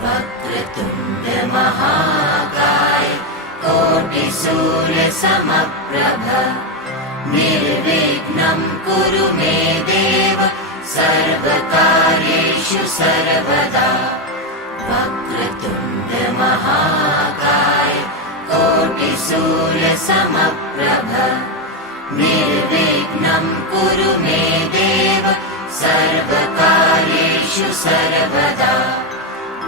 वक्रतुण्ड महाकाय कोटिसूर्यसमप्रभ निर्विघ्नं कुरु मे देव सर्वकार्येषु सर्वदा। वक्रतुण्ड महाकाय कोटिसूर्यसमप्रभ निर्विघ्नं कुरु मे देव सर्वकार्येषु सर्वदा।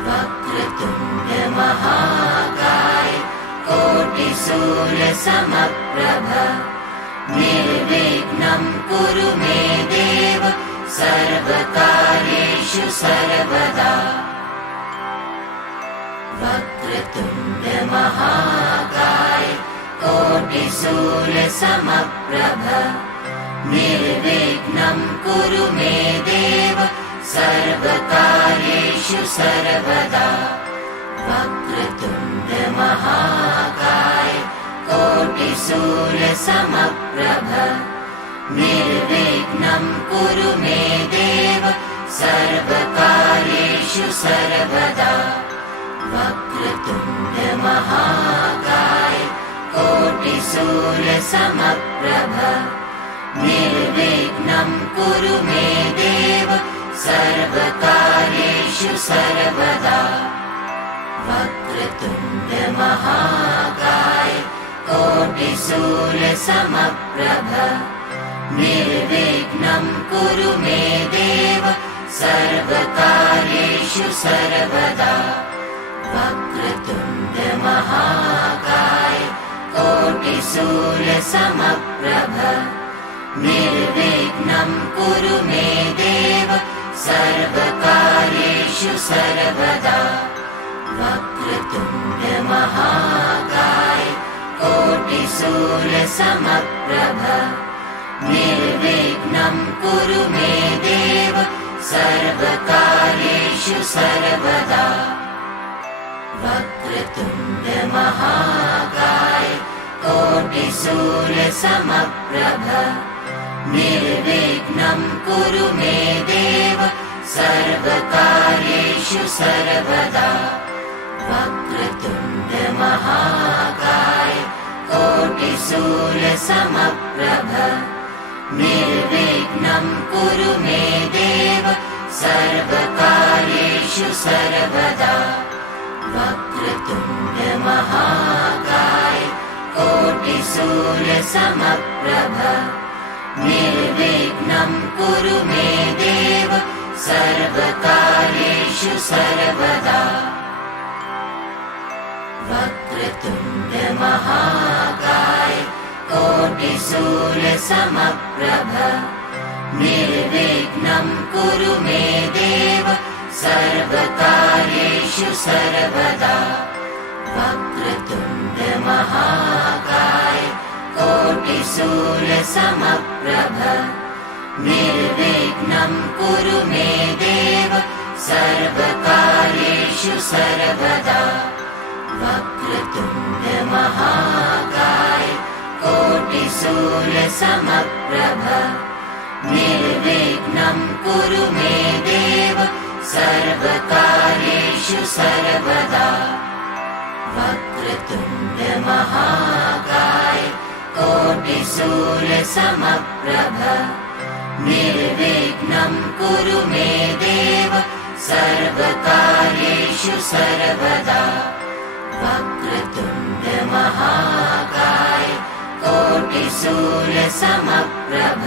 वक्रतुण्ड महाकाय कोटिसूर्यसमप्रभ निर्विघ्नं कुरु मे देव सर्वकार्येषु सर्वदा। वक्रतुण्ड महाकाय कोटिसूर्यसमप्रभ निर्विघ्नं कुरु मे देव सर्वकार्येषु सर्वदा। वक्रतुण्ड महाकाय कोटिसूर्यसमप्रभ निर्विघ्नं कुरु मे देव सर्वकार्येषु सर्वदा। वक्रतुण्ड महाकाय कोटिसूर्यसमप्रभ निर्विघ्नं कुरु मे देव सर्वकार्येषु सर्वदा। वक्रतुण्ड महाकाय कोटिसूर्यसमप्रभ निर्विघ्नं कुरु मे देव सर्वकार्येषु सर्वदा। वक्रतुण्ड महाकाय कोटिसूर्यसमप्रभ निर्विघ्नं कुरु मे देव सर्वकार्येषु सर्वदा। वक्रतुण्ड महाकाय कोटिसूर्यसमप्रभ निर्विघ्नं कुरु मे देव सर्वकार्येषु सर्वदा। वक्रतुण्ड महाकाय कोटिसूर्यसमप्रभ निर्विघ्नं कुरु मे देव सर्वकार्येषु सर्वदा। वक्रतुण्ड महाकाय कोटिसूर्यसमप्रभ निर्विघ्नं कुरु मे देव सर्वकार्येषु सर्वदा। वक्रतुण्ड महाकाय कोटिसूर्यसमप्रभ निर्विघ्नं कुरु मे देव सर्वकार्येषु सर्वदा। वक्रतुण्ड महाकाय कोटिसूर्यसमप्रभ निर्विघ्नं कुरु मे देव सर्वकार्येषु सर्वदा। वक्रतुण्ड महाकाय कोटिसूर्यसमप्रभ निर्विघ्नं कुरु मे देव सर्वकार्येषु सर्वदा। वक्रतुण्ड महाकाय कोटिसूर्यसमप्रभ निर्विघ्नं कुरु मे देव सर्वकार्येषु सर्वदा। वक्रतुण्ड महाकाय कोटिसूर्यसमप्रभ निर्विघ्नं कुरु मे देव सर्वकार्येषु सर्वदा। वक्रतुण्ड महाकाय कोटिसूर्यसमप्रभ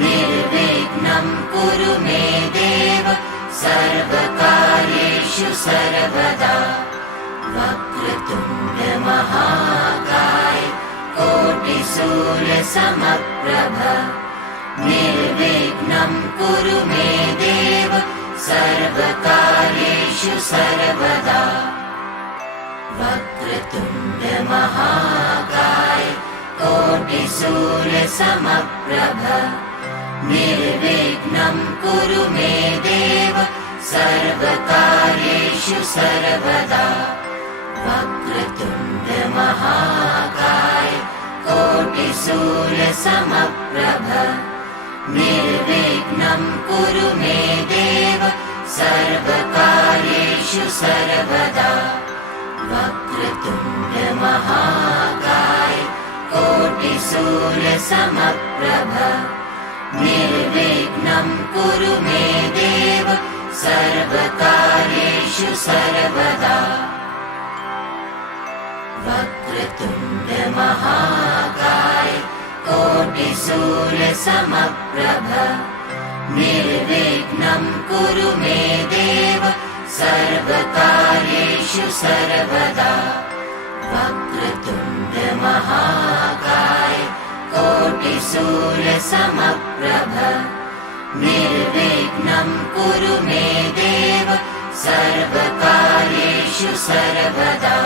निर्विघ्नं कुरु मे देव सर्वकार्येषु सर्वदा। वक्रतुण्ड महाकाय कोटिसूर्यसमप्रभ निर्विघ्नं कुरु मे देव सर्वकार्येषु सर्वदा। वक्रतुण्ड महाकाय कोटिसूर्यसमप्रभ निर्विघ्नं कुरु मे देव सर्वकार्येषु सर्वदा। वक्रतुण्ड महाकाय कोटिसूर्यसमप्रभ निर्विघ्नं कुरु मे देव सर्वकार्येषु कार्येषु सर्वदा वक्रतुण्ड महाकाय कोटिसूर्यसमप्रभ निर्विघ्नं कुरु मे देव सर्वकार्येषु सर्वदा वक्रतुण्ड महाकाय कोटिसूर्यसमप्रभ निर्विघ्नं कुरु मे देव सर्वकार्येषु सर्वदा वक्रतुण्ड महाकाय कोटिसूर्यसमप्रभ निर्विघ्नं कुरु मे देव सर्वकार्येषु सर्वदा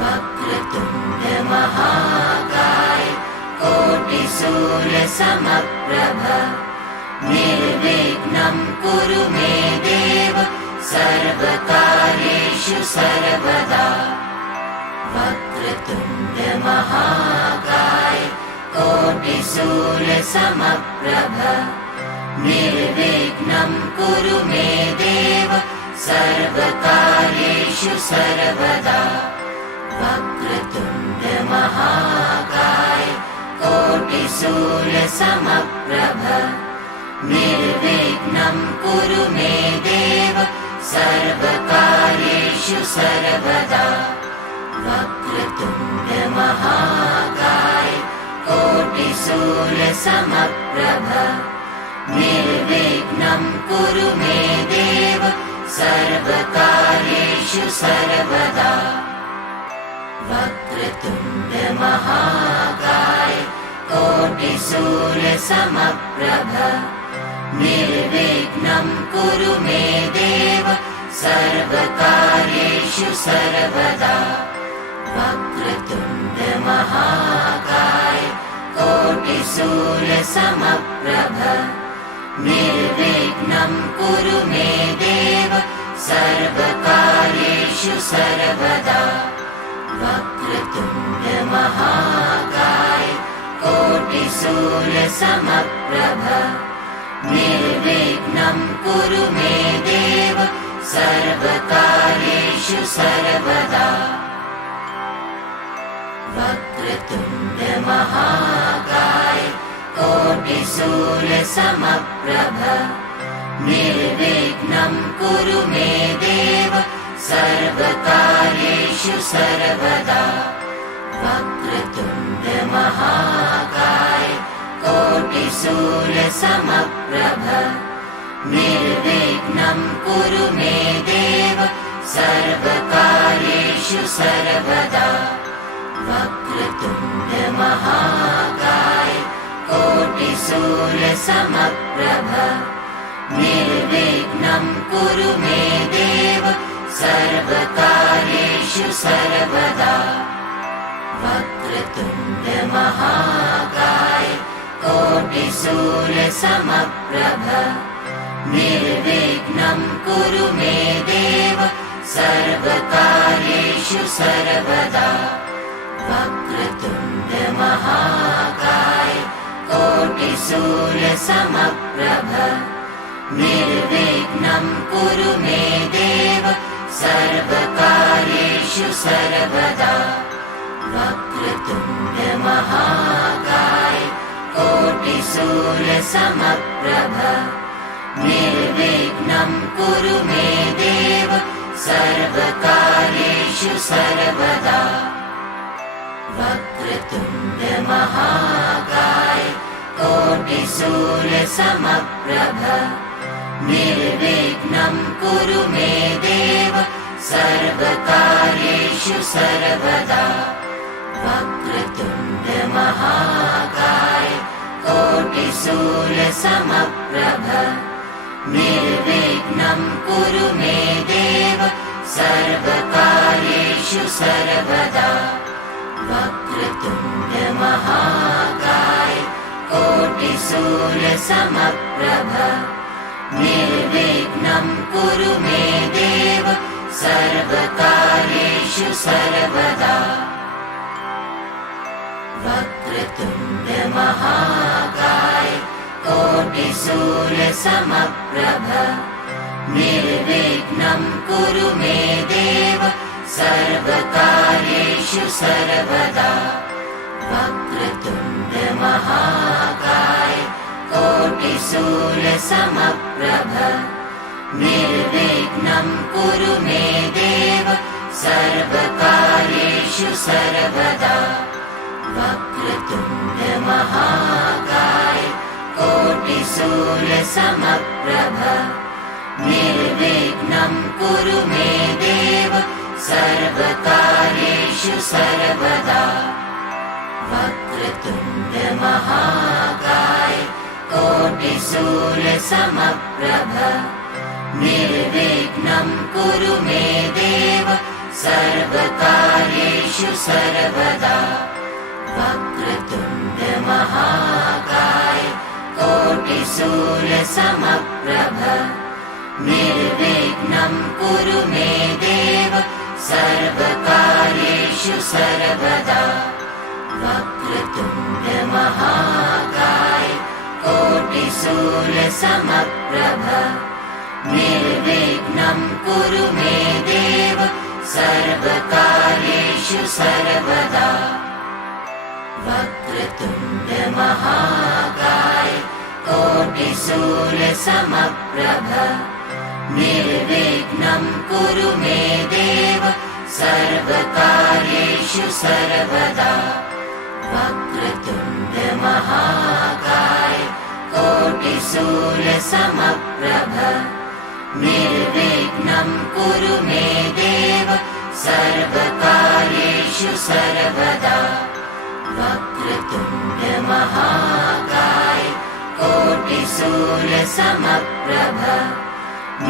वक्रतुण्ड महाकाय कोटिसूर्यसमप्रभ निर्विघ्नं कुरु मे देव सर्वकार्येषु सर्वदा वक्रतुण्ड महाकाय कोटिसूर्यसमप्रभ निर्विघ्नं कुरु मे देव सर्वकार्येषु सर्वदा वक्रतुण्ड महाकाय कोटिसूर्यसमप्रभ निर्विघ्नं कुरु मे देव सर्वकार्येषु सर्वदा वक्रतुण्ड महाकाय कोटिसूर्यसमप्रभ निर्विघ्नं कुरु मे देव सर्वकार्येषु सर्वदा वक्रतुण्ड महाकाय कोटिसूर्यसमप्रभ निर्विघ्नं कुरु मे देव सर्वकार्येषु सर्वदा वक्रतुण्ड महाकाय कोटिसूर्यसमप्रभ निर्विघ्नं कुरु मे देव सर्वकार्येषु सर्वदा वक्रतुण्ड महाकाय कोटिसूर्यसमप्रभ निर्विघ्नं कुरु मे देव सर्वकार्येषु सर्वदा वक्रतुण्ड महाकाय कोटिसूर्यसमप्रभ निर्विघ्नं कुरु मे देव सर्वकार्येषु सर्वदा वक्रतुण्ड महाकाय कोटिसूर्यसमप्रभ निर्विघ्नं कुरु मे देव सर्वकार्येषु सर्वदा वक्रतुण्ड महाकाय कोटिसूर्यसमप्रभ निर्विघ्नं कुरु मे देव सर्वकार्येषु सर्वदा वक्रतुण्ड महाकाय कोटिसूर्यसमप्रभ निर्विघ्नं कुरु मे देव सर्वकार्येषु सर्वदा वक्रतुण्ड महाकाय कोटिसूर्यसमप्रभ निर्विघ्नं कुरु मे देव सर्वकार्येषु सर्वदा वक्रतुण्ड महाकाय कोटिसूर्यसमप्रभ निर्विघ्नं कुरु मे देव सर्वकार्येषु सर्वदा वक्रतुण्ड महाकाय कोटिसूर्यसमप्रभ निर्विघ्नं कुरु मे देव सर्वकार्येषु सर्वदा वक्रतुण्ड महाकाय कोटिसूर्यसमप्रभ निर्विघ्नं कुरु मे देव सर्वकार्येषु सर्वदा वक्रतुण्ड महाकाय कोटिसूर्यसमप्रभ निर्विघ्नं कुरु मे देव सर्वकार्येषु सर्वदा वक्रतुण्ड महाकाय कोटिसूर्यसमप्रभ निर्विघ्नं कुरु मे देव सर्वकार्येषु सर्वदा वक्रतुण्ड महाकाय कोटिसूर्यसमप्रभ निर्विघ्नं कुरु मे देव सर्वकार्येषु सर्वदा वक्रतुण्ड महाकाय कोटिसूर्यसमप्रभ निर्विघ्नं कुरु मे देव सर्वकार्येषु सर्वदा वक्रतुण्ड महाकाय कोटिसूर्यसमप्रभ निर्विघ्नं कुरु मे देव सर्वकार्येषु सर्वदा वक्रतुण्ड महाकाय कोटिसूर्यसमप्रभ निर्विघ्नं कुरु मे देव सर्वकार्येषु सर्वदा वक्रतुण्ड महाकाय कोटिसूर्यसमप्रभ निर्विघ्नं कुरु मे देव सर्वकार्येषु सर्वदा वक्रतुण्ड महाकाय कोटिसूर्यसमप्रभ निर्विघ्नं कुरु मे देव सर्वकार्येषु सर्वदा वक्रतुण्ड महाकाय कोटिसूर्यसमप्रभ निर्विघ्नं कुरु मे देव सर्वकार्येषु सर्वदा वक्रतुण्ड महाकाय कोटिसूर्यसमप्रभ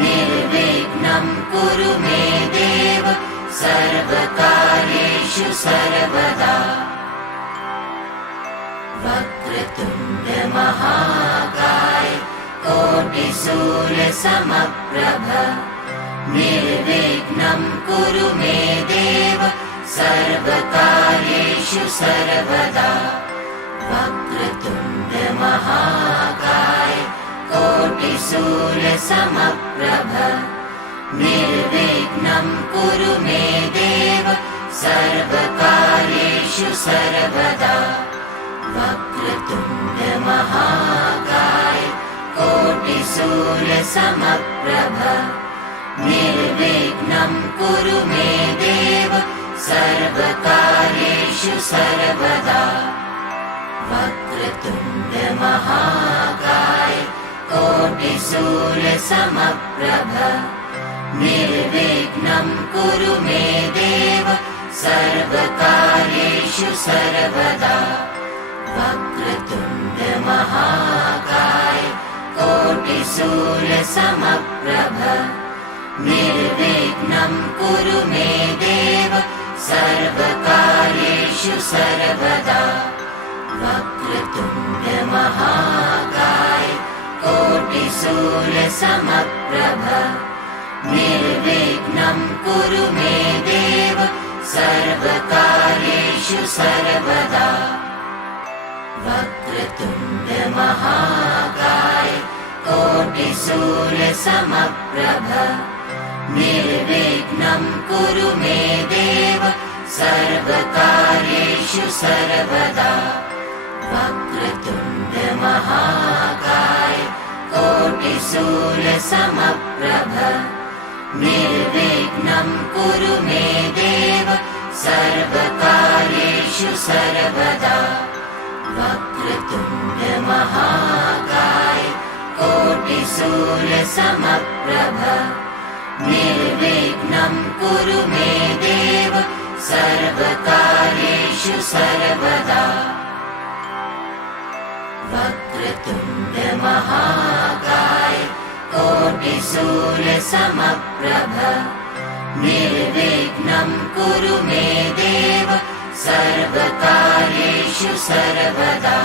निर्विघ्नं कुरु मे देव सर्वकार्येषु सर्वदा वक्रतुण्ड महाकाय कोटिसूर्यसमप्रभ निर्विघ्नं कुरु मे देव सर्वकार्येषु सर्वदा वक्रतुण्ड महाकाय कोटिसूर्यसमप्रभ निर्विघ्नं कुरु मे देव सर्वकार्येषु सर्वदा वक्रतुण्ड महाकाय कोटिसूर्यसमप्रभ निर्विघ्नं कुरु मे देव सर्वकार्येषु सर्वदा वक्रतुण्ड महाकाय कोटिसूर्यसमप्रभ निर्विघ्नं कुरु मे देव सर्वकार्येषु सर्वदा वक्रतुण्ड महाकाय कोटिसूर्यसमप्रभ निर्विघ्नं कुरु मे देव सर्वकार्येषु सर्वदा वक्रतुण्ड महाकाय कोटिसूर्यसमप्रभ निर्विघ्नं कुरु मे देव सर्वकार्येषु सर्वदा वक्रतुण्ड महाकाय कोटिसूर्यसमप्रभ निर्विघ्नं कुरु मे देव सर्वकार्येषु सर्वदा वक्रतुण्ड महाकाय कोटिसूर्यसमप्रभ निर्विघ्नं कुरु मे देव सर्वकार्येषु सर्वदा वक्रतुण्ड महाकाय कोटिसूर्यसमप्रभ निर्विघ्नं कुरु मे देव सर्वकार्येषु सर्वदा वक्रतुण्ड महाकाय कोटिसूर्यसमप्रभ निर्विघ्नं कुरु मे देव सर्वकार्येषु सर्वदा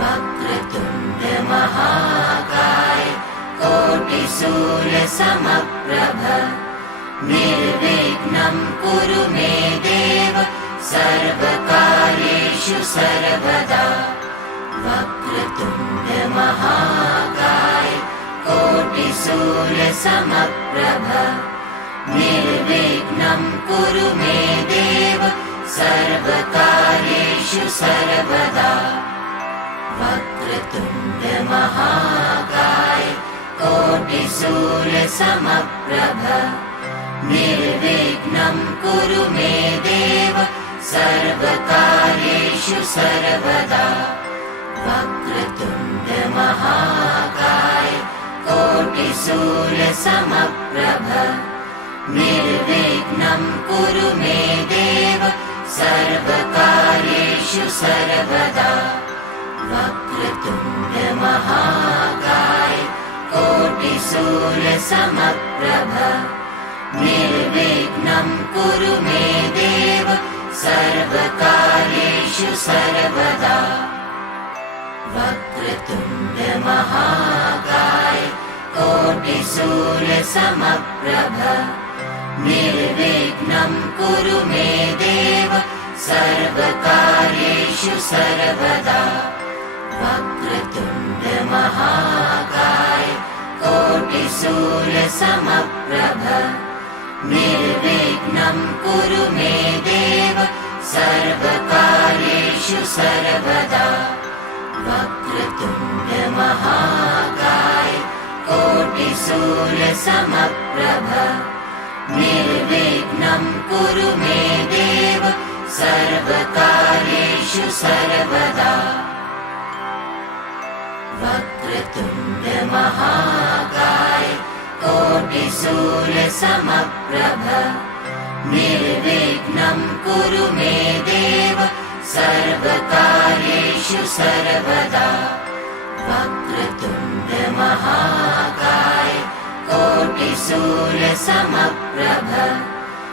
वक्रतुण्ड महाकाय कोटिसूर्यसमप्रभ निर्विघ्नं कुरु मे देव सर्वकार्येषु सर्वदा वक्रतुण्ड महाकाय कोटिसूर्यसमप्रभ निर्विघ्नं कुरु मे देव सर्वकार्येषु सर्वदा वक्रतुण्ड महाकाय कोटिसूर्यसमप्रभ निर्विघ्नं कुरु मे देव सर्वकार्येषु सर्वदा वक्रतुण्ड महाकाय कोटिसूर्यसमप्रभ निर्विघ्नं कुरु मे देव सर्वकार्येषु सर्वदा वक्रतुण्ड महाकाय कोटिसूर्यसमप्रभ निर्विघ्नं कुरु मे देव सर्वकार्येषु सर्वदा वक्रतुण्ड महाकाय कोटिसूर्यसमप्रभ निर्विघ्नं कुरु मे देव सर्वकार्येषु सर्वदा वक्रतुण्ड महाकाय कोटिसूर्यसमप्रभ निर्विघ्नं कुरु मे देव सर्वकार्येषु सर्वदा वक्रतुण्ड महाकाय कोटिसूर्यसमप्रभ निर्विघ्नं कुरु मे देव सर्वकार्येषु सर्वदा वक्रतुण्ड महाकाय कोटिसूर्यसमप्रभ निर्विघ्नं कुरु मे देव सर्वकार्येषु सर्वदा वक्रतुण्ड महाकाय कोटिसूर्यसमप्रभ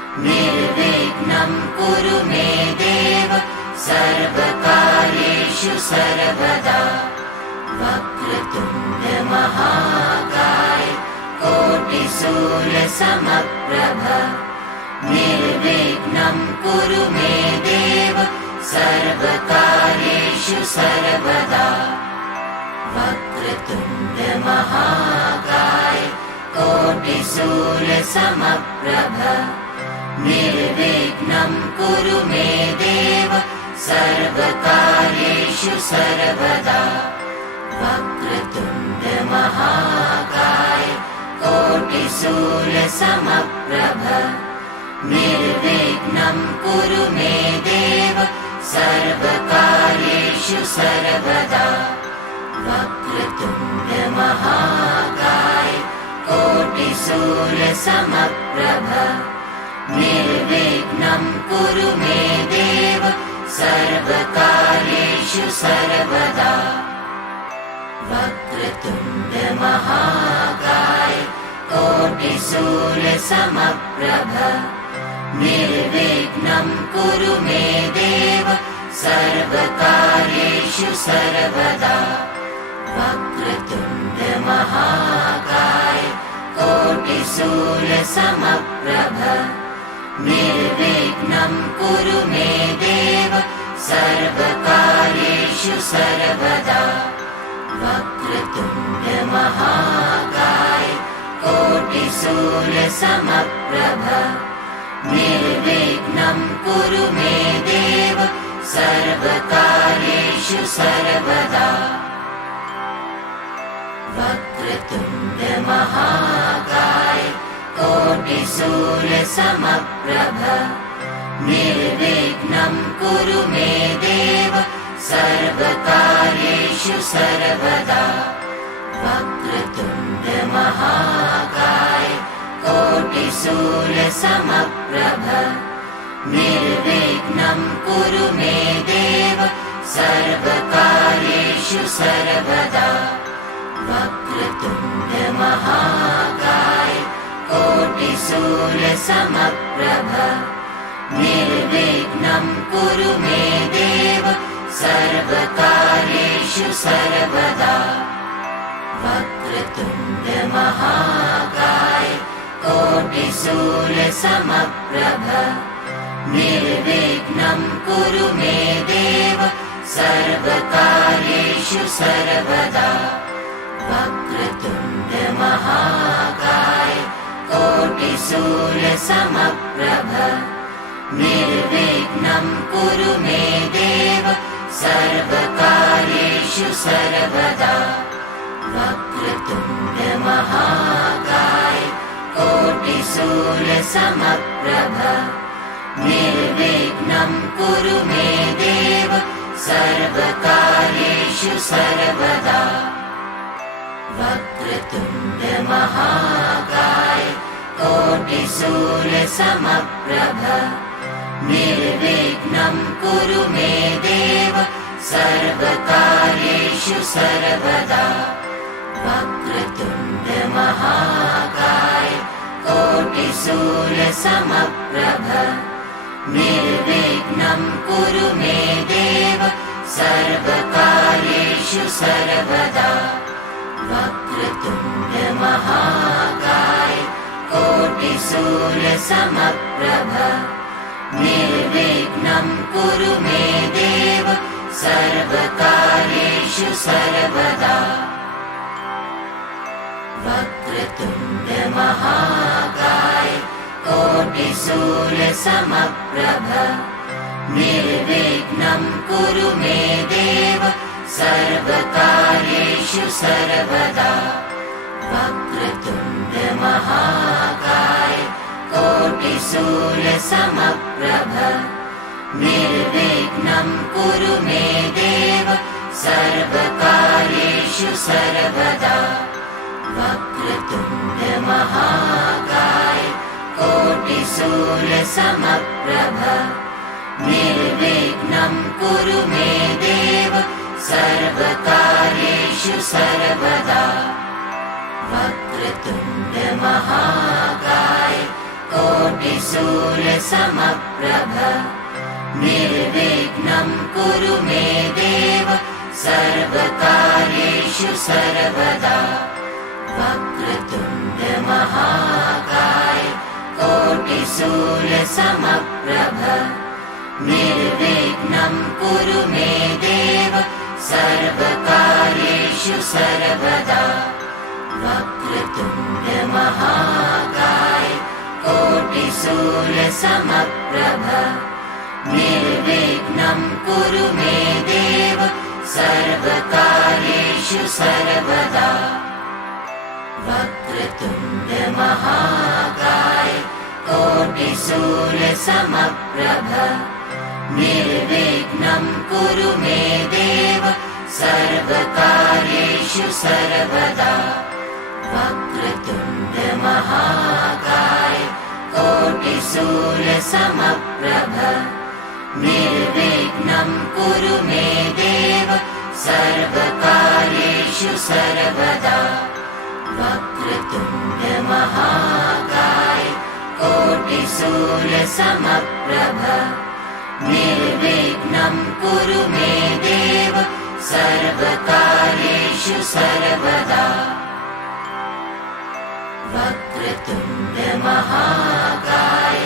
निर्विघ्नं कुरु मे देव सर्वकार्येषु सर्वदा वक्रतुण्ड महाकाय कोटिसूर्यसमप्रभ निर्विघ्नं कुरु मे देव सर्वकार्येषु सर्वदा वक्रतुण्ड महाकाय कोटिसूर्यसमप्रभ निर्विघ्नं कुरु मे देव सर्वकार्येषु सर्वदा वक्रतुण्ड महाकाय कोटिसूर्यसमप्रभ निर्विघ्नं कुरु मे देव सर्वकार्येषु सर्वदा वक्रतुण्ड महाकाय कोटिसूर्यसमप्रभ निर्विघ्नं कुरु मे देव सर्वकार्येषु सर्वदा वक्रतुण्ड महाकाय कोटिसूर्यसमप्रभ निर्विघ्नं कुरु मे देव सर्वकार्येषु सर्वदा वक्रतुण्ड महाकाय कोटिसूर्यसमप्रभ निर्विघ्नं कुरु मे देव सर्वकार्येषु सर्वदा वक्रतुण्ड महाकाय कोटिसूर्यसमप्रभ निर्विघ्नं कुरु मे देव सर्वकार्येषु सर्वदा वक्रतुण्ड महाकाय कोटिसूर्यसमप्रभ निर्विघ्नं कुरु मे देव सर्वकार्येषु सर्वदा वक्रतुण्ड महाकाय कोटिसूर्यसमप्रभ निर्विघ्नं कुरु मे देव सर्वकार्येषु सर्वदा वक्रतुण्ड महाकाय कोटिसूर्यसमप्रभ निर्विघ्नं कुरु मे देव सर्वकार्येषु सर्वदा वक्रतुण्ड महाकाय कोटिसूर्यसमप्रभ निर्विघ्नं कुरु मे देव सर्वकार्येषु सर्वदा वक्रतुण्ड महाकाय कोटिसूर्यसमप्रभ निर्विघ्नं कुरु मे देव सर्वकार्येषु सर्वदा वक्रतुण्ड महाकाय कोटिसूर्यसमप्रभ निर्विघ्नं कुरु मे देव सर्वकार्येषु सर्वदा वक्रतुण्ड महाकाय कोटिसूर्यसमप्रभ निर्विघ्नं कुरु मे देव सर्वकार्येषु सर्वदा वक्रतुण्ड महाकाय कोटिसूर्यसमप्रभ निर्विघ्नं कुरु मे देव सर्वकार्येषु सर्वदा वक्रतुण्ड महाकाय कोटिसूर्यसमप्रभ निर्विघ्नं कुरु मे देव सर्वकार्येषु सर्वदा वक्रतुण्ड महाकाय कोटिसूर्यसमप्रभ निर्विघ्नं कुरु मे देव सर्वकार्येषु सर्वदा वक्रतुण्ड महाकाय कोटिसूर्यसमप्रभ निर्विघ्नं कुरु मे देव सर्वकार्येषु सर्वदा वक्रतुण्ड महाकाय कोटिसूर्यसमप्रभ निर्विघ्नं कुरु मे देव सर्वकार्येषु सर्वदा वक्रतुण्ड महाकाय कोटिसूर्यसमप्रभ निर्विघ्नं कुरु मे देव सर्वकार्येषु सर्वदा वक्रतुण्ड महाकाय कोटिसूर्यसमप्रभ निर्विघ्नं कुरु मे देव सर्वकार्येषु सर्वदा वक्रतुण्ड महाकाय कोटिसूर्यसमप्रभ निर्विघ्नं कुरु मे देव सर्वकार्येषु सर्वदा वक्रतुण्ड महाकाय कोटिसूर्यसमप्रभ निर्विघ्नं कुरु मे देव सर्वकार्येषु सर्वदा वक्रतुण्ड महाकाय कोटिसूर्यसमप्रभ निर्विघ्नं कुरु मे देव सर्वकार्येषु सर्वदा वक्रतुण्ड महाकाय कोटिसूर्यसमप्रभ निर्विघ्नं कुरु मे देव सर्वकार्येषु सर्वदा वक्रतुण्ड महाकाय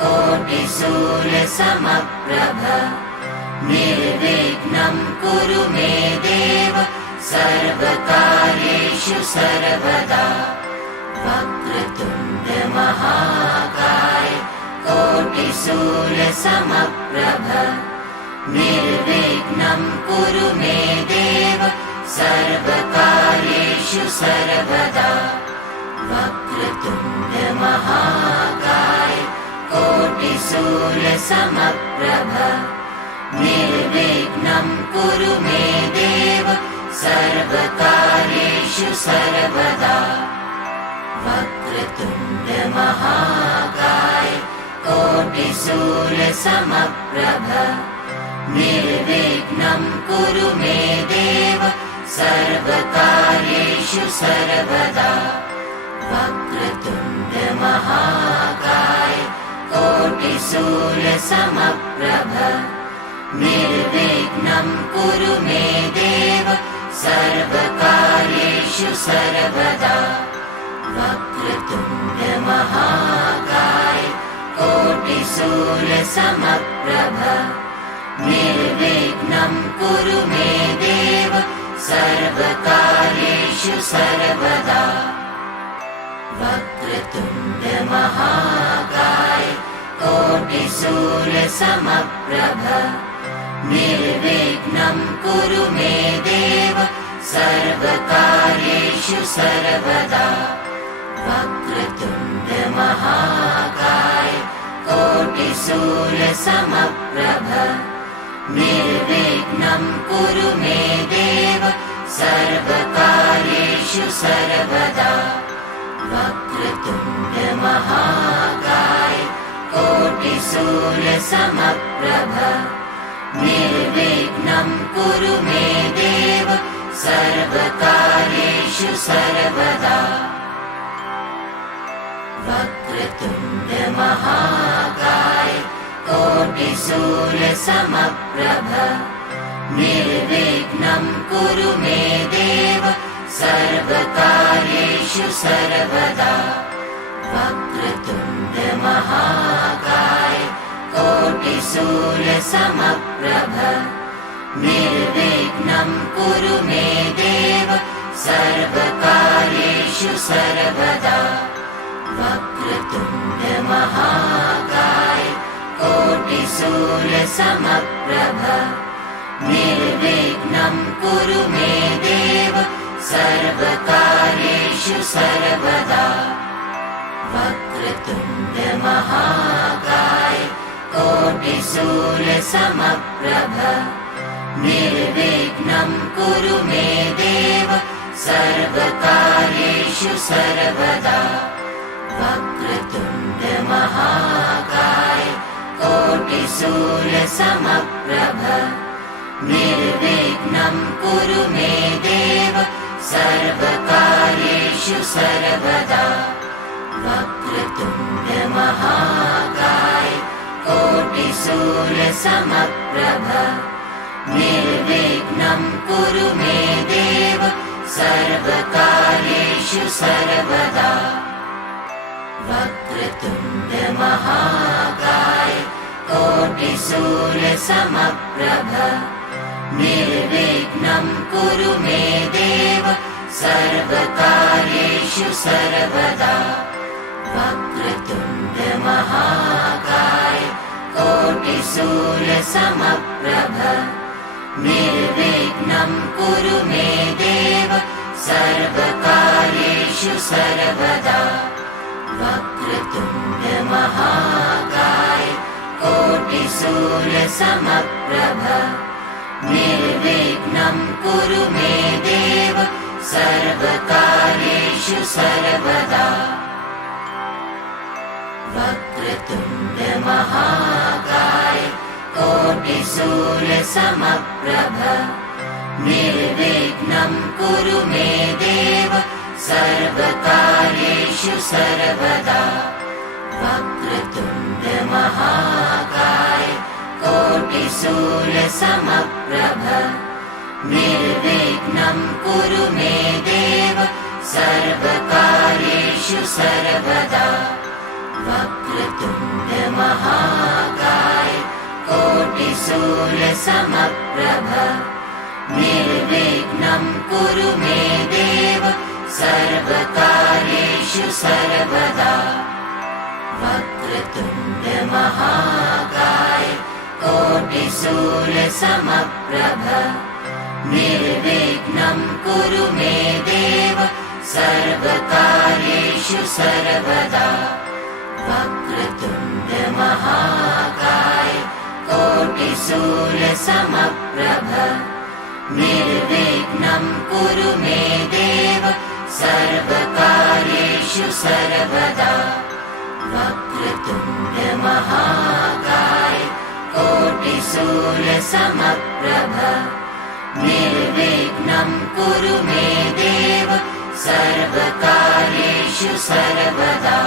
कोटिसूर्यसमप्रभ निर्विघ्नं कुरु मे देव सर्वकार्येषु सर्वदा वक्रतुण्ड महाकाय कोटिसूर्यसमप्रभ निर्विघ्नं कुरु मे देव सर्वकार्येषु सर्वदा वक्रतुण्ड महाकाय कोटिसूर्यसमप्रभ निर्विघ्नं कुरु मे देव सर्वकार्येषु सर्वदा वक्रतुण्ड महाकाय कोटिसूर्यसमप्रभ निर्विघ्नं कुरु मे देव सर्वकार्येषु सर्वदा वक्रतुण्ड महाकाय कोटिसूर्यसमप्रभ निर्विघ्नं कुरु मे देव सर्वकार्येषु सर्वदा वक्रतुण्ड महाकाय कोटिसूर्यसमप्रभ निर्विघ्नं कुरु मे देव सर्वकार्येषु सर्वदा वक्रतुण्ड महाकाय कोटिसूर्यसमप्रभ निर्विघ्नं कुरु मे देव सर्वकार्येषु सर्वदा वक्रतुण्ड महाकाय कोटिसूर्यसमप्रभ निर्विघ्नं कुरु मे देव सर्वकार्येषु सर्वदा वक्रतुण्ड महाकाय कोटिसूर्यसमप्रभ निर्विघ्नं कुरु मे देव सर्वकार्येषु सर्वदा वक्रतुण्ड महाकाय कोटिसूर्यसमप्रभ निर्विघ्नं कुरु मे देव सर्वकार्येषु सर्वदा वक्रतुण्ड महाकाय कोटिसूर्यसमप्रभ निर्विघ्नं कुरु मे देव सर्वकार्येषु सर्वदा वक्रतुण्ड महाकाय कोटिसूर्यसमप्रभ निर्विघ्नं कुरु मे देव सर्वकार्येषु सर्वदा वक्रतुण्ड महाकाय कोटिसूर्यसमप्रभ निर्विघ्नं कुरु मे देव सर्वकार्येषु सर्वदा वक्रतुण्ड महाकाय कोटिसूर्यसमप्रभ निर्विघ्नं कुरु मे देव सर्वकार्येषु सर्वदा वक्रतुण्ड महाकाय कोटिसूर्यसमप्रभ निर्विघ्नं कुरु मे देव सर्वकार्येषु सर्वदा वक्रतुण्ड महाकाय कोटिसूर्यसमप्रभ निर्विघ्नं कुरु मे देव सर्वकार्येषु सर्वदा वक्रतुण्ड महाकाय कोटिसूर्यसमप्रभ निर्विघ्नं कुरु मे देव सर्वकार्येषु सर्वदा वक्रतुण्ड महाकाय कोटिसूर्यसमप्रभ निर्विघ्नं कुरु मे देव सर्वकार्येषु सर्वदा वक्रतुण्ड महाकाय कोटिसूर्यसमप्रभ निर्विघ्नं कुरु मे देव सर्वकार्येषु सर्वदा वक्रतुण्ड महाकाय कोटिसूर्यसमप्रभ निर्विघ्नं कुरु मे देव सर्वकार्येषु सर्वदा वक्रतुण्ड महाकाय कोटिसूर्यसमप्रभ निर्विघ्नं कुरु मे देव सर्वकार्येषु सर्वदा वक्रतुण्ड महाकाय कोटिसूर्यसमप्रभ निर्विघ्नं कुरु मे देव सर्वकार्येषु सर्वदा वक्रतुण्ड महाकाय कोटिसूर्यसमप्रभ निर्विघ्नं कुरु मे देव सर्वकार्येषु सर्वदा वक्रतुण्ड महाकाय कोटिसूर्यसमप्रभ निर्विघ्नं कुरु मे देव सर्वकार्येषु सर्वदा